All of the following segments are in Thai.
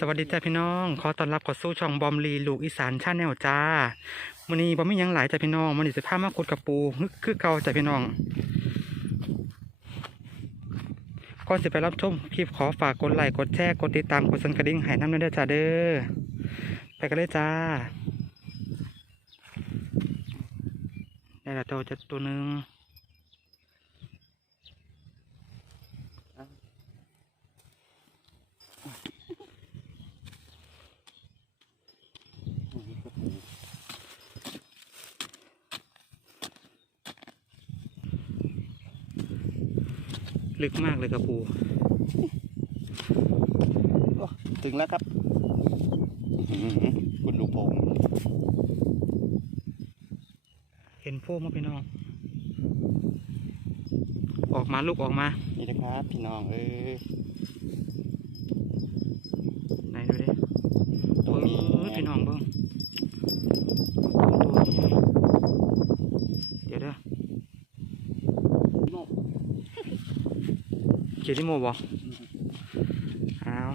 สวัสดีจ้าพี่น้อง ขอต้อนรับเข้าสู่ช่องบอมลีลูกอีสานชาแนลจ้าวันนี้บอมมีหยังหลายจ้าพี่น้องวันนี้จะพามาขุดกระปูฮึกคือเก่าจ้าพี่น้องก่อนสิไปรับชมคลิปขอฝากกดไลค์กดแชร์กดติดตามกดสั่นกระดิ่งให้น้ำด้วยเด้อจ้าเด้อไปกันเลยจ้าได้ละตัวจะตัวหนึ่ง ลึกมากเลยกระปูโอ้ถึงแล้วครับอื้อหือคุณลูกผมเห็นพวกมั้ยพี่น้อง ออกมาลูกออกมา นี่นะครับ พี่น้องเอ้ยไหนดูดิ ตัวนี้ เออพี่น้องเบิ้งตัวนี้ไงเดี๋ยวเด้อ เขียนที่โมบอกอ้าว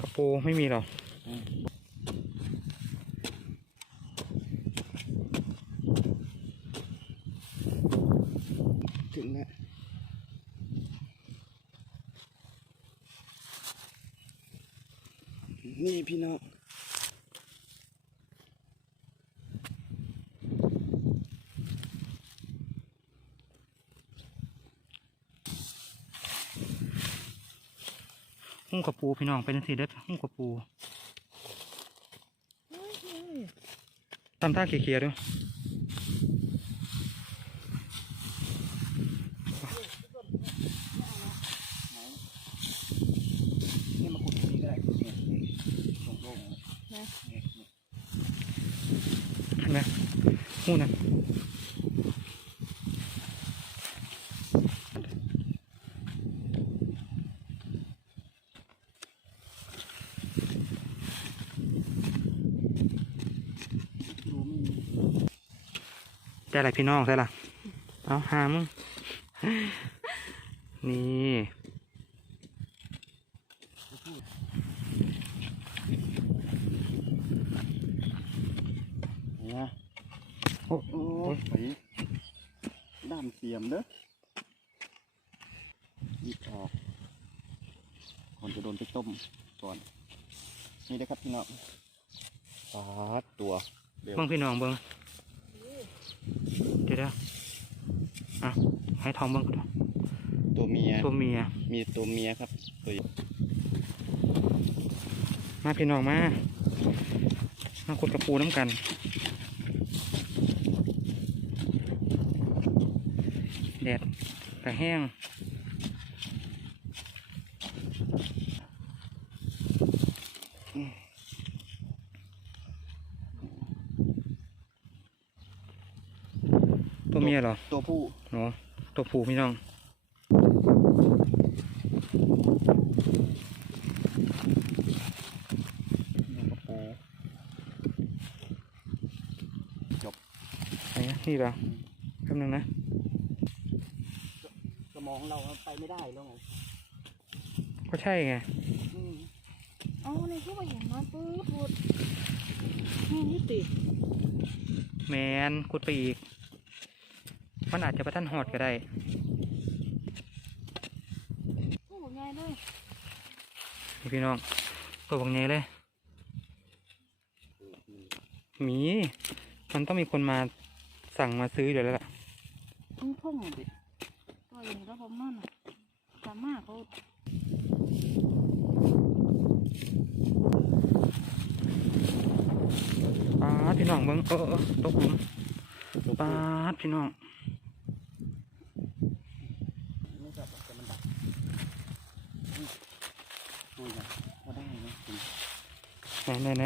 กระปูไม่มีหรอก ถึงแล้ว นี่พี่น้องหุ้งกระปูพี่น้องเป็นสีเด็ดหุ้งกระปูทำท่าเขี่ยๆด้วย นี่มาขุดตรงนี้ก็ได้เนี่ยโล่งๆเนี่ยเนี่ย เห็นไหม หูนั่นได้อะไรพี่น้องได้ละเอาหามึง นี่ เนี่ย โอ้ยไปด้ามเสียมเด้อหยิบออกก่อนจะโดนไปต้มก่อน นี่นะครับพี่น้องปาดตัวเดี๋ยวบิ้งพี่น้องเบิ้งเดี๋ยวเด้ออะให้ทองเบิ้งก่อนตัวเมีย ตัวเมีย มีตัวเมียครับ ตัวมาพี่น้องมา มาขุดกระปูน้ำกัน แดด กระแห้งตัวเมียเหรอ ตัวผู้เนาะตัวผู้พี่น้องนี่กระปูไหนอะนี่เหรอแป๊บนึงนะส มองเราไปไม่ได้แล้วไงก็ใช่ไงอืมเอาในที่ว่าอย่างมาปุ๊บปุ๊บนี่นี่ติแมนขุดไปอีก มันอาจจะประทันหอดก็ได้ โอ้ง่ายเลยนี่พี่น้อง ตัวบางเนี้เลย มี มันต้องมีคนมาสั่งมาซื้อเดี๋ยวแล้วล่ะทุ่งทุ่งดิตัวอย่างนี้ก็ประมาณน่ะสามารถเขาปาดพี่น้องเบิ้งเออเออตกหลุมตัวปาผู้ดพี่น้องไม่จับแต่มันดักอืมตัวใหญ่พอได้นะคุณไหนไหนไหน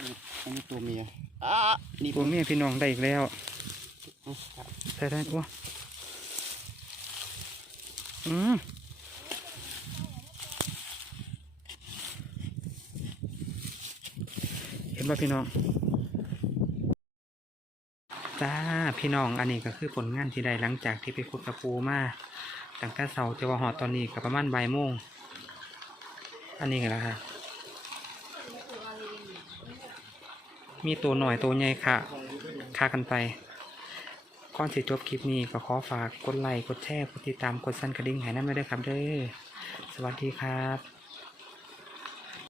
นี่อันนี้ตัวเมียอะนี่ตัวเมียพี่น้องได้อีกแล้วอืมครับใส่ได้ตัว อืมเห็นป่ะพี่น้องจ้าพี่น้องอันนี้ก็คือผลงานที่ได้หลังจากที่ไปขุดกระปูมาตั้งแต่เสาจะว่าหอตอนนี้ก็ประมาณบ่ายโมงอันนี้กันแล้วค่ะมีตัวหน่อยตัวใหญ่ค่ะค่ากันไป ก่อนสิจบคลิปนี้ก็ขอฝากกดไลค์กดแชร์กดติดตามกดสั่นกระดิ่งให้นั่ได้วยครับเด้อสวัสดีครับ